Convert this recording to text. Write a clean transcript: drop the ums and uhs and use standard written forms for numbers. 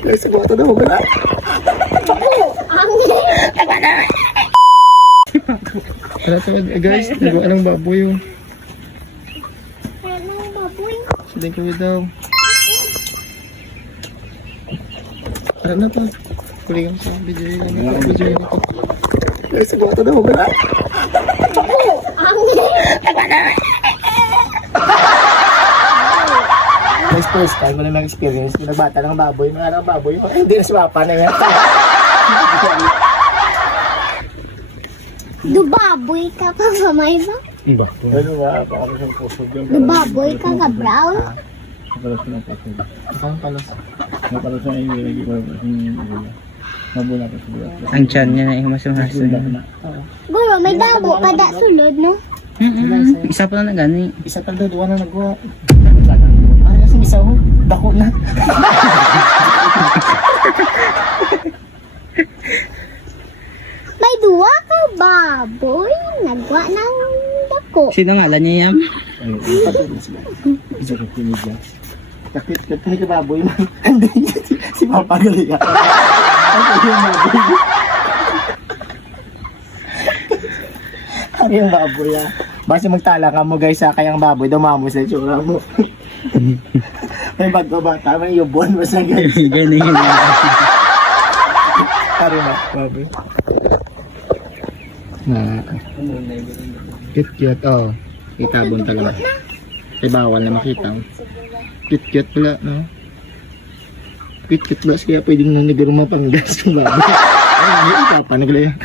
Guys, sabuatan na, wala. Tara, guys, nagawa ng baboy oh. Anong baboy? Sabihin kami daw. Tara na pa. Kuligang sa video yun. Guys, sabuatan na, wala. Guys, first time ko lang experience. Nagbata ng baboy. Mga baboy. Ay, hindi na sumapa na yan. Dubaboy ka pa ba, may ba? Iba. Ano ba? Parang siyang puso. Dubaboy ka ka, brown? Napalos na paso. Saan palos? Napalos na yung ilagay ko. Mabula pa siguro. Ang tiyan niya na yung masamasa. Guro, may dabo pa da sulod, no? Isa pa na gani. Isa pa daw, duwa na nagawa. Ay, kasi isa ho. Dako na. May duwa ka, baboy. Nagwa ng dako. Sino ngalan niya yan? Ay, patuloy sila. Isa ko pinigyan. Takit ka baboy man. Hindi, si Papa Galia. Ano yung baboy? Ano yung baboy ah? Basta magtala ka mo guys sa kayang baboy, dumamo sa tsura mo. May bata, may yubon mo sa guys. Gani. Ano ba, baboy? Na, cute, oh. Itabon talaga. Ay, bawal na makita. Cute pala, no? Cute ba? Kaya pwedeng nang nagaro mapanggas yung baboy. Ay, hindi ipapanagla yan.